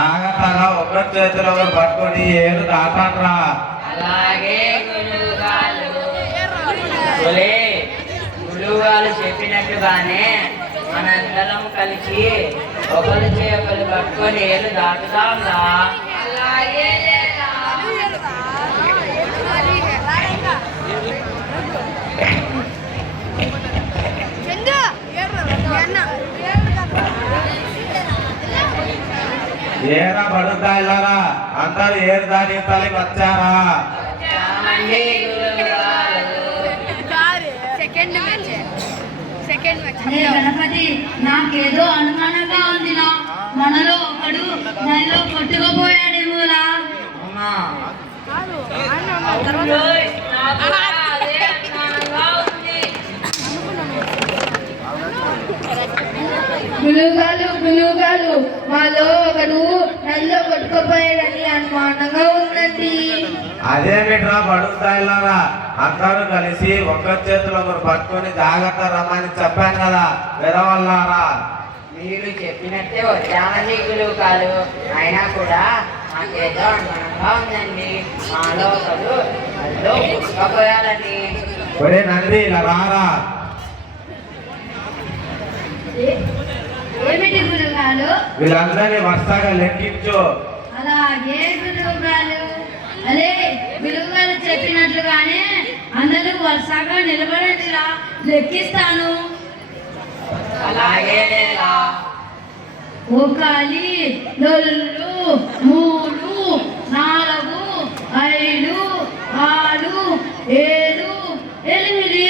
జాగ్రత్తగా ఒకరి చేతిలో ఒకరు పట్టుకొని ఏరు దాటండ్రా. అలాగే గురువుగారు చెప్పినట్టుగానే మనందరం కలిసి ఒకరి చేతులు పట్టుకొని ఏళ్ళు దాటుదాంరా. అలాగే ఏరా బడుద్దాయిలారా, అందరూ ఏరు దాటి తల్లి వచ్చారా? గణపతి, నాకేదో అనుమానంగా ఉందిలా. మనలో ఒకడు నదిలో కొట్టుకుపోయాడేమోలా. గులుగాలు మాలో ఒకడు నదిలో కొట్టుకుపోయాడని అనుమానంగా ఉందండి. అదేమిట్రా బడుద్దాయిలారా, అందరూ కలిసి ఒకరి చేతిలో ఒకరు పట్టుకొని జాగ్రత్త రమ్మని చెప్పాను కదా వెదవల్లారా. మీరు చెప్పినట్టే వచ్చామండి గురువుగారు. అయినా కూడా నాకేదో అనుమానంగా ఉందండి. మాలో ఒకడు నదిలో కొట్టుకుపోయాడని. ఒరే నంది, ఇలా రారా. ఏమిటి గురుగారు? వీళ్ళందరినీ వరుసగా లెక్కించు. అలాగే గురువుగారు. అదే గురువుగారు చెప్పినట్లుగానే అందరూ వరుసగా నిలబడండిరా, లెక్కిస్తాను. అలాగే ఒకటి, రెండు, మూడు, నాలుగు, ఐదు, ఆరు, ఏడు, ఎనిమిది.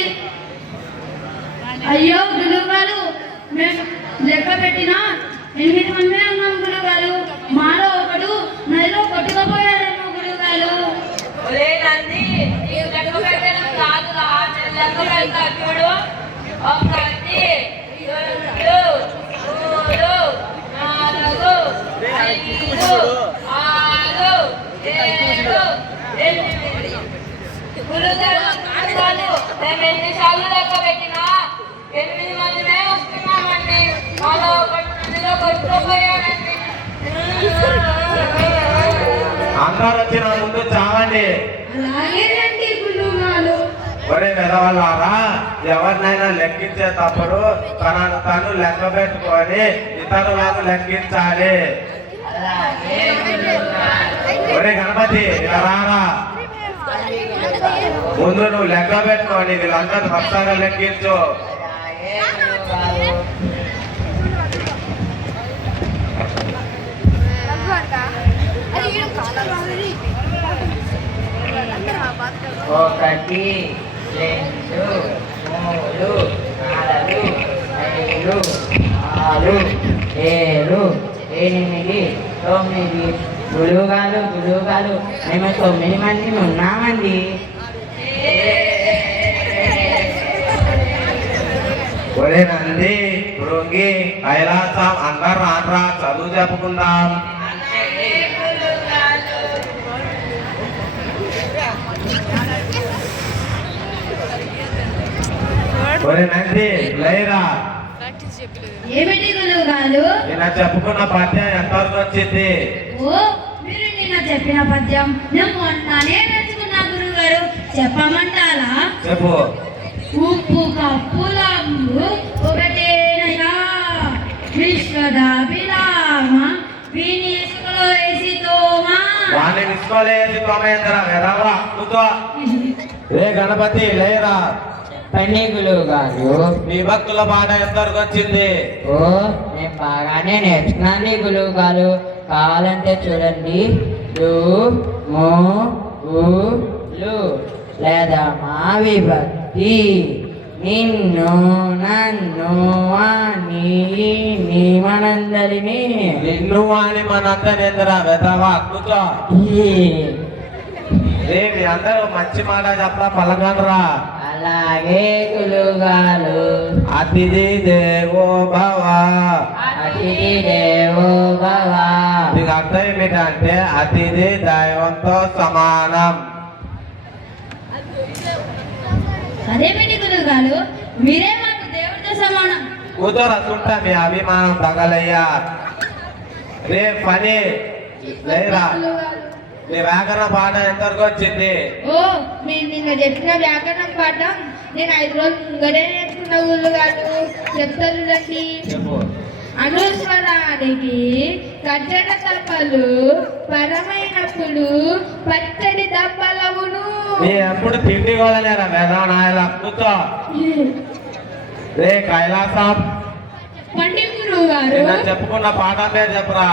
అయ్యో గురువుగారు, మేము లెక్క పెట్టినా 8 మంది ఉన్నాం గురువుగారు. మాలో ఒకడు నదిలో కొట్టుకుపోయాడేమో గురువుగారు. చూడు, ఒకటి, రెండు, మూడు, నాలుగు, ఐదు, ఆరు, ఏడు, ఎనిమిది. గురుగారు, మేము ఎన్నిసార్లు లెక్క పెట్టినా 8 మందినే వస్తున్నామండి. మాలో ఒకటిలో కొట్టుకుపోయాడండి. అందరూ వచ్చిన ముందు చావండి. అలాగేనండి గురువుగారు. ఒరే వెదవల్లారా, ఎవరినైనా లెక్కించేటప్పుడు తనను తను లెక్క పెట్టుకొని ఇతరులను లెక్కించాలి. ఒరే గణపతి, ఇలా రారా. ముందు నువ్వు లెక్క పెట్టుకొని వీళ్ళందరూ వరుసగా లెక్కించు. ఒకటి, రెండు, మూడు, నాలుగు, ఐదు, ఆరు, ఏడు, ఎనిమిది, 9. గురువుగారు మేము 9 మంది ఉన్నామండి. ఒరే నంది, భృంగి, కైలాసం, అందరు రాట్రా, చదువు చెప్పుకుందాం. ఒరే నంది, లేరా. ఏమిటి గురువుగారు? నిన్న చెప్పుకున్న పద్యం ఎంతవరకు వచ్చింది? ఓ, మీరు నిన్న చెప్పిన పద్యం నేను మొన్ననే నేర్చుకున్నా గురువుగారు. చెప్పమంటారా? చెప్పు. ఉప్పు కప్పులంబు ఒకటేనయా, విశ్వదాభిరామ వినిసుకులో వేసి తోమా. వాడిని నిసుకోలేసి తోమేంద్ర వెదవా, కూర్చో. ఏ గణపతి, లేరా. పండి గురువుగారు, మీ భక్తుల పాట ఎంతవరకు వచ్చింది? ఓ, నేను బాగానే నేర్చుకున్నాను గురువుగారు. కావాలంటే చూడండి. లు, ము, ఉ, లు. లేదా మా విభక్తి. నిన్ను, నన్ను, అని, నీ మనందరినీ. నిన్ను అని మనందరేంద్ర వెదవా, కూర్చో. మీ అందరూ మంచి మాట చెప్పరా, పలకండ్రా. అలాగే గురువుగారు. అతిథి దేవో భవ. అతిథి దేవో భవ. దీనికి అర్థం ఏమిటంటే అతిథి దైవంతో సమానం. అదేమిటి గురువుగారు, మీరే మాకు దేవుడితో సమానం. కూతురు అసుంటా, మీ అభిమానం తగలయ్యా. రే పని లేరా నీ వ్యాకరణ పాఠం ఎంతవరకు వచ్చింది? ఓ మీరు నిన్న చెప్పిన వ్యాకరణం పాఠం నేను 5 రోజులు ముందరే నేర్చుకున్న గురుగారు. చెప్తా చూడండి. చెప్పు. అనుస్వరానికి కట్టడ తప్పలు పరమైనప్పుడు పచ్చడి దప్పలవును. నీ ఎప్పుడు తిండి వదలేరా వేదానాయలా కూర్చో. రే కైలాసం పండి గురువు గారు. నిన్న చెప్పుకున్న పాఠం పేరు చెప్పురా.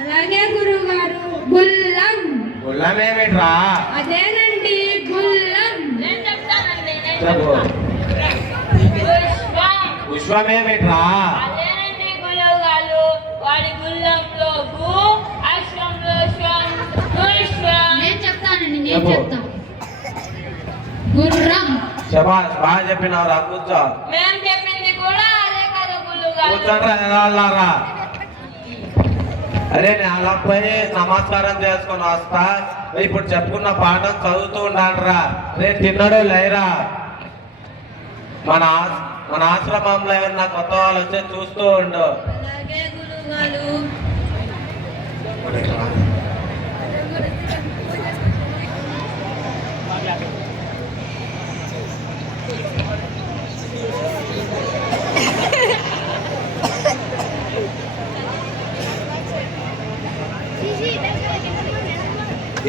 అలాగే గురువు గారు. గుల్లం. గుళ్ళమేమిట్రా? అదేనండి గుల్లం. చెప్పు. పుష్పమేమిట్రా? నేను చెప్తాను. గుర్రం. శబాష్ బాగా చెప్పినావురా కూర్చో. కూర్చోండి ఎలారా. అరే నేను అలా పోయి నమస్కారం చేసుకొని వస్తా. ఇప్పుడు చెప్పుకున్న పాఠం చదువుతూ ఉండాలిరా. రే తిన్నాడు లేరా. మన ఆశ్రమంలో ఎవరన్నా కొత్త వాళ్ళు వచ్చి చూస్తూ ఉండు.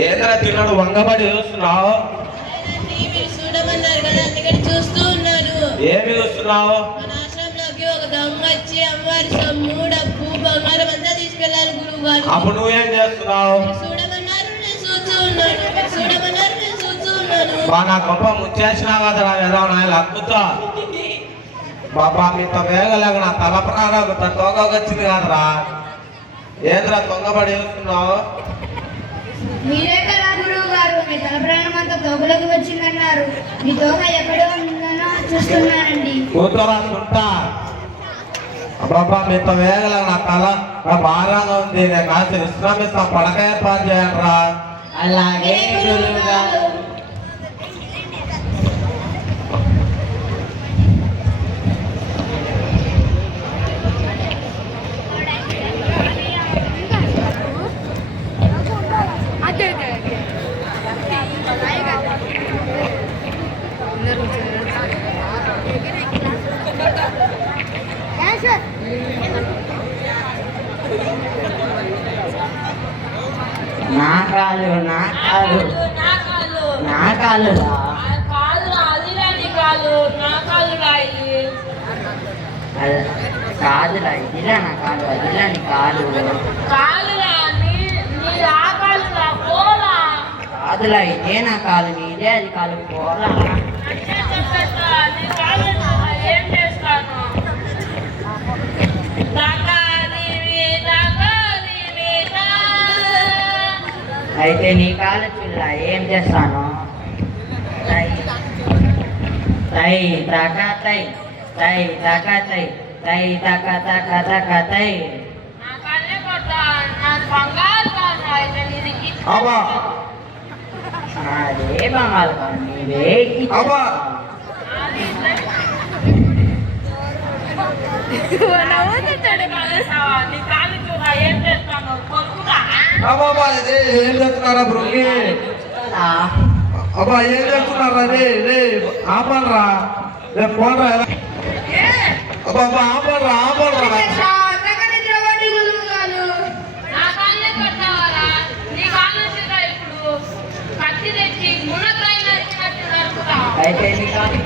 ఏంద్రా తిన్నాడు వంగబడి చూస్తున్నావు? చూడమన్నారు కదా అందుకని చూస్తూ ఉన్నాను. ఏమి చూస్తున్నావు? మన ఆశ్రమంలోకి ఒక దొంగ వచ్చి అమ్మవారి సొమ్ము డబ్బు బంగారం అంతా తీసుకెళ్లారు గురువు గారు. అప్పుడు నువ్వేం చేస్తున్నావు? చూడమన్నారు నేను చూస్తూ ఉన్నాను. చూడమన్నారు నేను చూస్తూ ఉన్నాను. నా గొప్ప ముచ్చేసినావు కదరా ఏదో నాయన అద్భుతం. బాబా మీతో వేగలేక నా తల ప్రాణం తోగొచ్చింది కదరా. ఏంద్రా తొంగబడి చూస్తున్నావు? మీరే కదా గురువు గారు మీ తల ప్రాణం అంతా తోకలోకి వచ్చిందన్నారు. మీ తోక ఎక్కడో ఉందనో చూస్తున్నానండి. కూతురా సుంటా. బాబా మీతో వేగలేక నా తల భారంగా ఉంది. నేను కాస్త విశ్రమిస్తాం. పడక ఏర్పాటు చేయండి రా. అలాగే గురువు గారు. నా కాలు నా కాలు నా కాలు కాదురా ఇదిలా నా కాలు అదిలా నీ కాలు కాదులా ఇదే నా కాలు నీదే అది కాలు పోలా. అయితే నీ కాలు చిల్లా ఏం చేస్తాను? తై తక తై తై తక తై తై తక తక తక తై. అబ్బా అదే బంగారు కాదు నీవే అబ్బా అబ్బా ఇదే ఏం చేస్తున్నారా బ్రోకి? అబ్బా ఏం చేస్తున్నారా? రే రే ఆపండ్రా. రేపు పోన్రా. అబ్బా అబ్బా ఆపండ్రా ఆపండ్రా. అయితే నీ కాలు